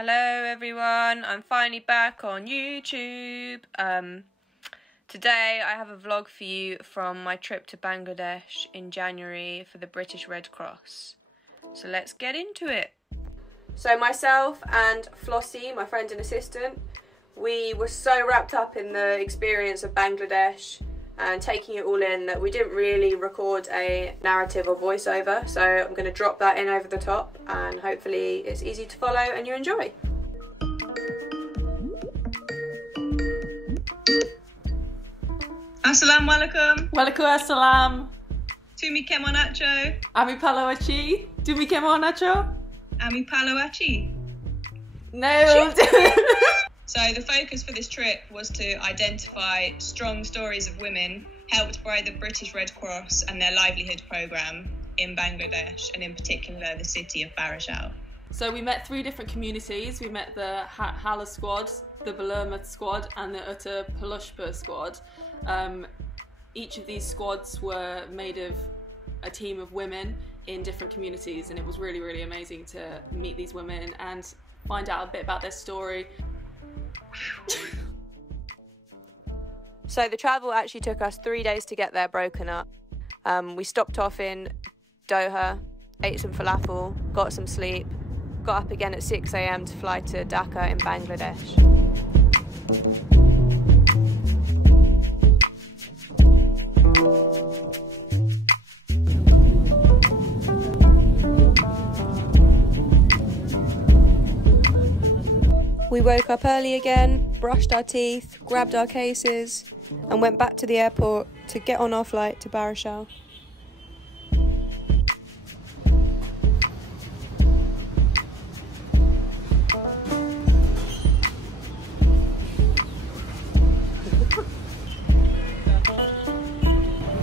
Hello everyone, I'm finally back on YouTube. Today I have a vlog for you from my trip to Bangladesh in January for the British Red Cross. So let's get into it. So myself and Flossie, my friend and assistant, we were so wrapped up in the experience of Bangladesh and taking it all in that we didn't really record a narrative or voiceover, so I'm going to drop that in over the top and hopefully it's easy to follow and you enjoy. Assalamu alaikum. Walaikum assalam. Tumi kemo nacho. Ami palo achi. Tumi kemo nacho. Ami palo achi. No. So the focus for this trip was to identify strong stories of women helped by the British Red Cross and their livelihood programme in Bangladesh, and in particular the city of Barishal. So we met 3 different communities. We met the Hala squad, the Balermat squad and the Utter Palushpa squad. Each of these squads were made of a team of women in different communities, and it was really, really amazing to meet these women and find out a bit about their story. So the travel actually took us 3 days to get there broken up. We stopped off in Doha, ate some falafel, got some sleep, got up again at 6 AM to fly to Dhaka in Bangladesh. We woke up early again, brushed our teeth, grabbed our cases and went back to the airport to get on our flight to Barishal.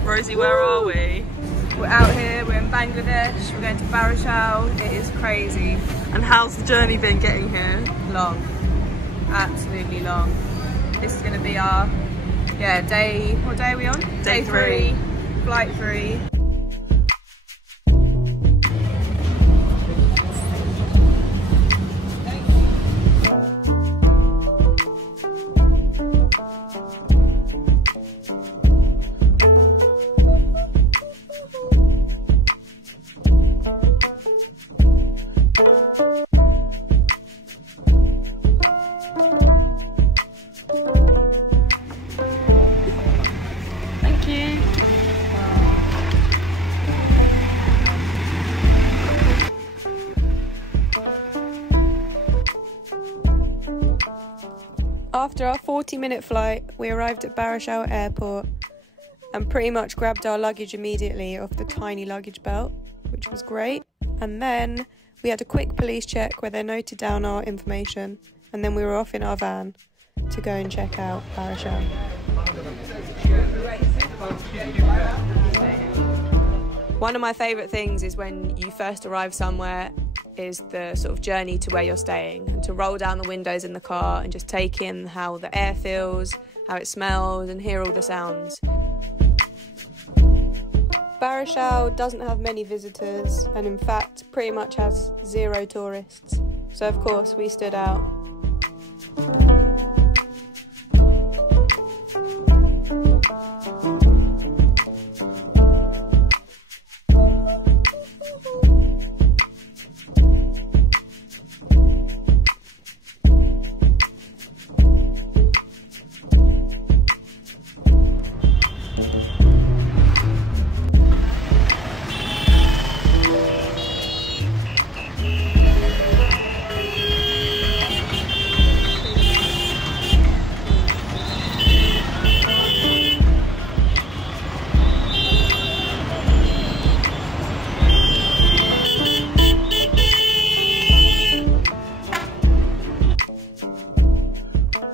Rosie, where are we? We're out here, we're in Bangladesh, we're going to Barishal. It is crazy. And how's the journey been getting here? Long. Absolutely long. This is going to be our, day, what day are we on? Day 3. Flight 3. After our 40-minute flight, we arrived at Barishal Airport and pretty much grabbed our luggage immediately off the tiny luggage belt, which was great. And then we had a quick police check where they noted down our information, and then we were off in our van to go and check out Barishal. One of my favourite things is when you first arrive somewhere is the sort of journey to where you're staying, and to roll down the windows in the car and just take in how the air feels, how it smells, and hear all the sounds. Barishal doesn't have many visitors and in fact pretty much has 0 tourists, so of course we stood out.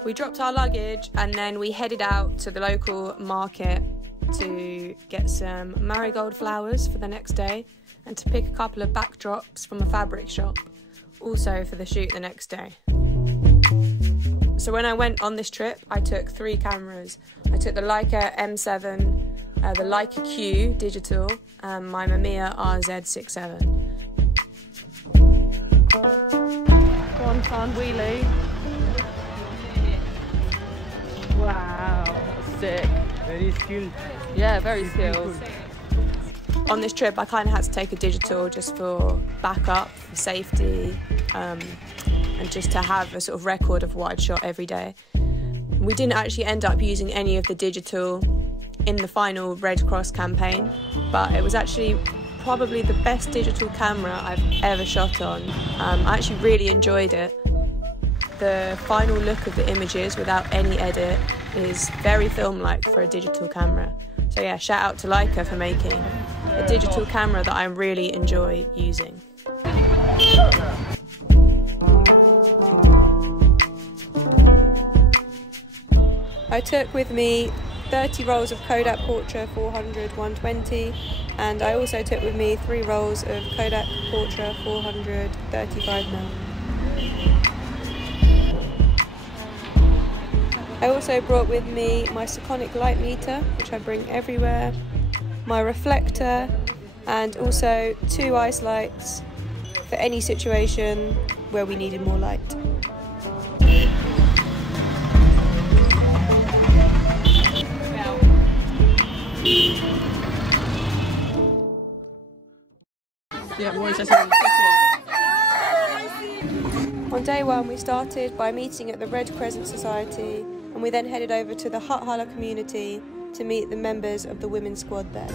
We dropped our luggage and then we headed out to the local market to get some marigold flowers for the next day and to pick a couple of backdrops from a fabric shop, also for the shoot the next day. So when I went on this trip, I took 3 cameras. I took the Leica M7, the Leica Q digital, and my Mamiya RZ67. Go on. on wheelie. Wow, that's sick. Very skilled. Yeah, very skilled. On this trip, I kind of had to take a digital just for backup, for safety, and just to have a sort of record of what I'd shot every day. We didn't actually end up using any of the digital in the final Red Cross campaign, but it was actually probably the best digital camera I've ever shot on. I actually really enjoyed it. The final look of the images without any edit is very film-like for a digital camera. So yeah, shout out to Leica for making a digital camera that I really enjoy using. I took with me 30 rolls of Kodak Portra 400-120, and I also took with me 3 rolls of Kodak Portra 400 35mm. I also brought with me my Sekonic light meter, which I bring everywhere, my reflector, and also 2 ice lights for any situation where we needed more light. On day 1, we started by meeting at the Red Crescent Society, and we then headed over to the Hut Hala community to meet the members of the women's squad there.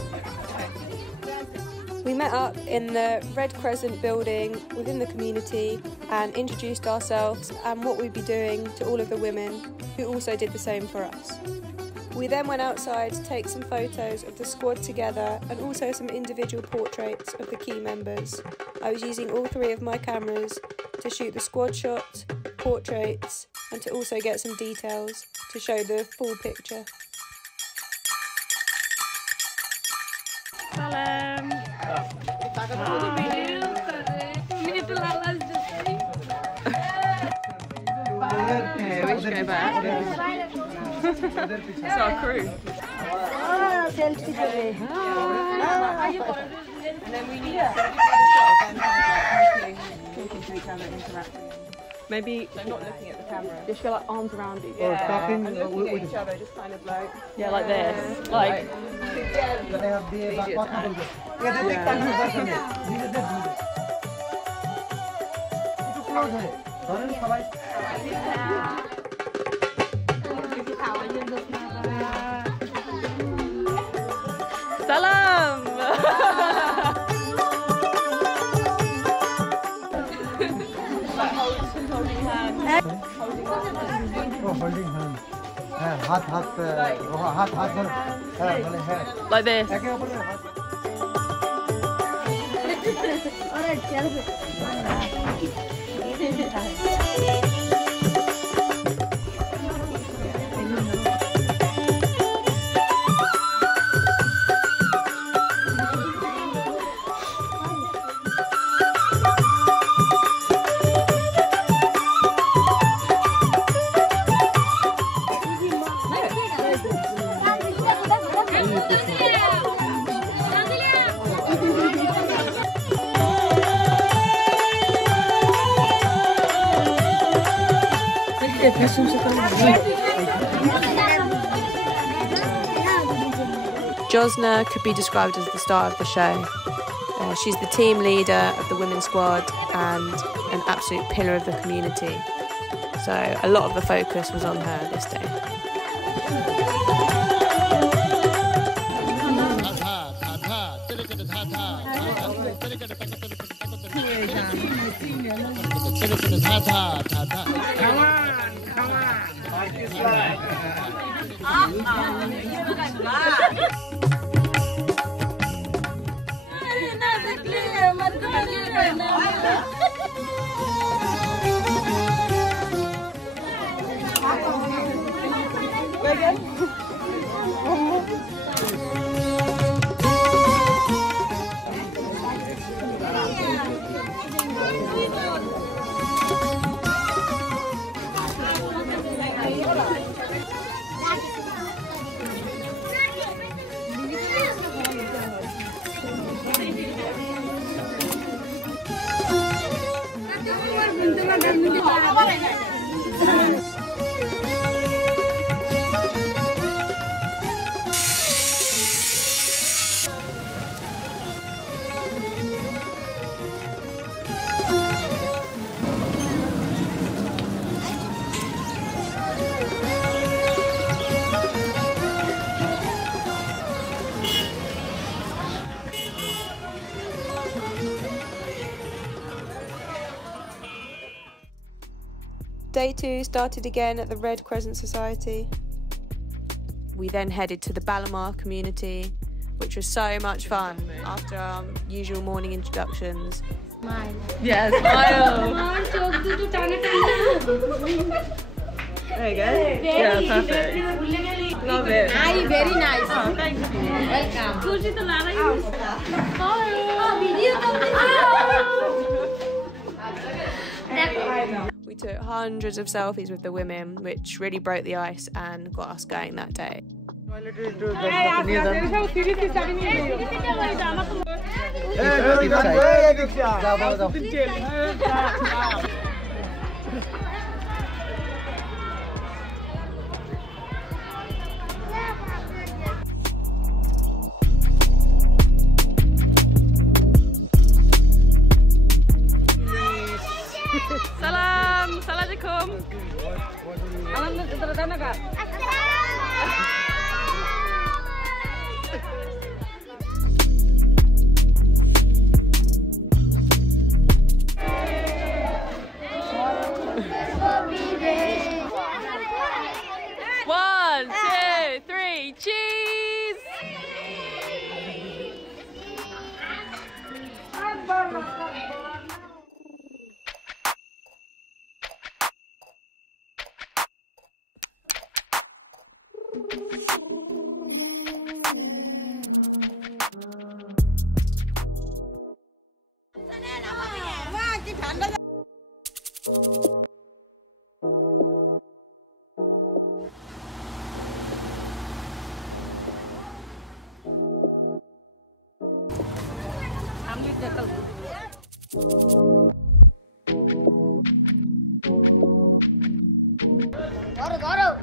We met up in the Red Crescent building within the community and introduced ourselves and what we'd be doing to all of the women who also did the same for us. We then went outside to take some photos of the squad together and also some individual portraits of the key members. I was using all 3 of my cameras to shoot the squad shot, portraits, and to also get some details to show the full picture. Salam. We should go back. It's our crew. And then we need to talking to each other, interacting. Maybe not looking at the camera. Just feel like arms around each other. Or talking and looking with at each other, just kind of like like this, like. Salam! Holding hands. Holding hands. Like this. Josna could be described as the star of the show. She's the team leader of the women's squad and an absolute pillar of the community. So a lot of the focus was on her this day. Day 2 started again at the Red Crescent Society. We then headed to the Balamar community, which was so much fun after our usual morning introductions. Smile. Yeah, smile! There you go. Yeah, perfect. Love it. Very nice. Oh, thank you. Welcome. We took hundreds of selfies with the women, which really broke the ice and got us going that day. Salam, Assalamualaikum. One, two, three, cheese! Goro.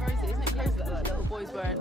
Rosie, isn't it crazy that like, little boys wearing?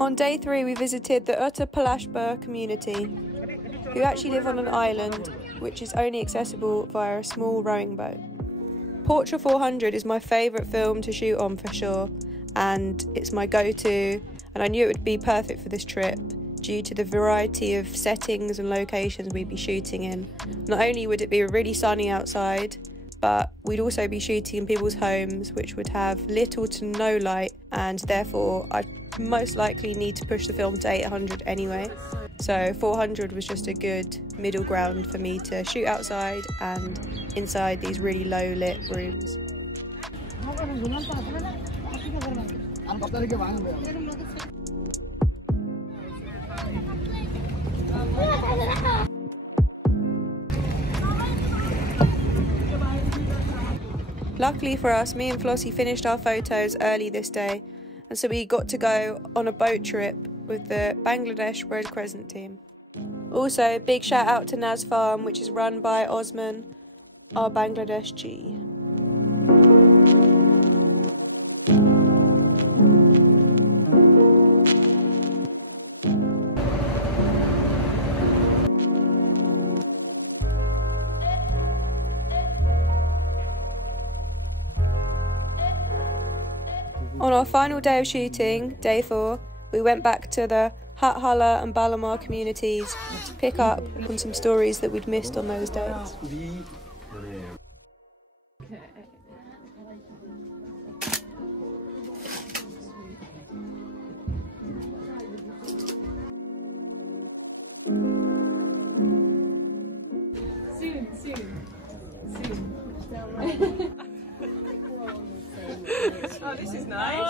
On day 3 we visited the Utta Palashbur community, who actually live on an island which is only accessible via a small rowing boat. Portra 400 is my favourite film to shoot on for sure, and it's my go-to, and I knew it would be perfect for this trip due to the variety of settings and locations we'd be shooting in. Not only would it be really sunny outside, but we'd also be shooting in people's homes which would have little to no light, and therefore I most likely need to push the film to 800 anyway, so 400 was just a good middle ground for me to shoot outside and inside these really low lit rooms. Luckily for us, me and Flossie finished our photos early this day, and so we got to go on a boat trip with the Bangladesh Red Crescent team. Also, big shout out to Naz Farm, which is run by Osman, our Bangladesh G. On our final day of shooting, day 4, we went back to the Hathala and Balamar communities to pick up on some stories that we'd missed on those days. Oh, this is nice.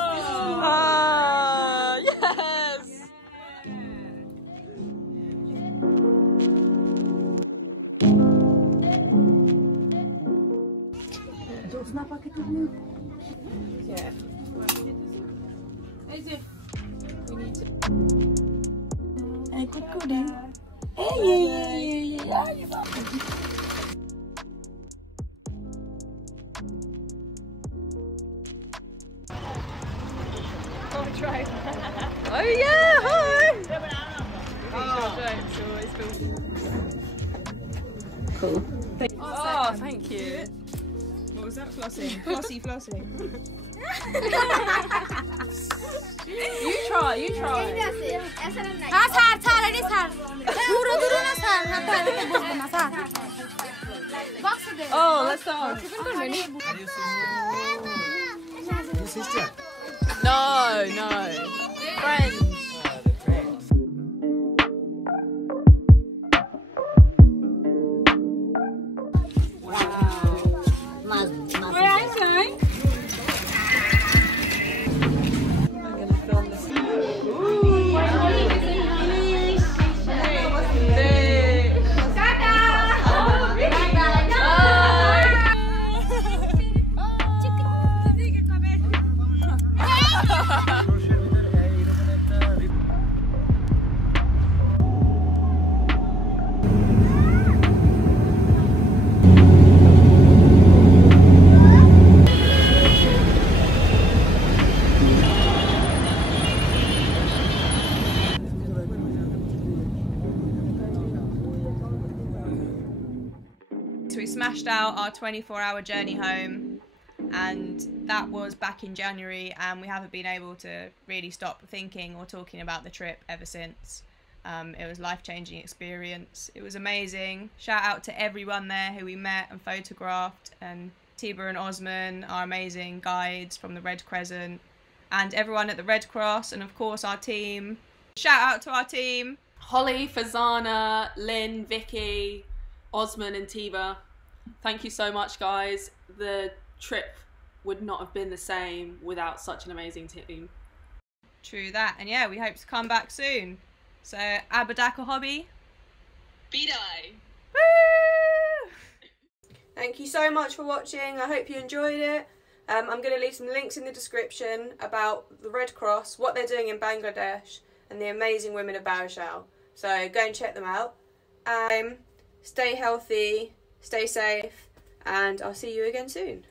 Oh, yes! Yeah. Hey, good goodie. Hey, yeah. Oh yeah, hi! Cool. Oh, thank you. What was that, Flossie? Flossie. You try. Oh, let's go. Sister. No. Friends. So we smashed out our 24-hour journey home, and that was back in January, and we haven't been able to really stop thinking or talking about the trip ever since. It was a life-changing experience. It was amazing. Shout out to everyone there who we met and photographed, and Tiba and Osman, our amazing guides from the Red Crescent, and everyone at the Red Cross, and of course our team. Shout out to our team. Holly, Fazana, Lynn, Vicky, Osman and Tiba. Thank you so much, guys. The trip would not have been the same without such an amazing team. True that. And yeah, we hope to come back soon. So, Abadaka Hobby. Bidai. Woo! Thank you so much for watching. I hope you enjoyed it. I'm going to leave some links in the description about the Red Cross, what they're doing in Bangladesh, and the amazing women of Barishal. So go and check them out. Stay healthy, stay safe, and I'll see you again soon.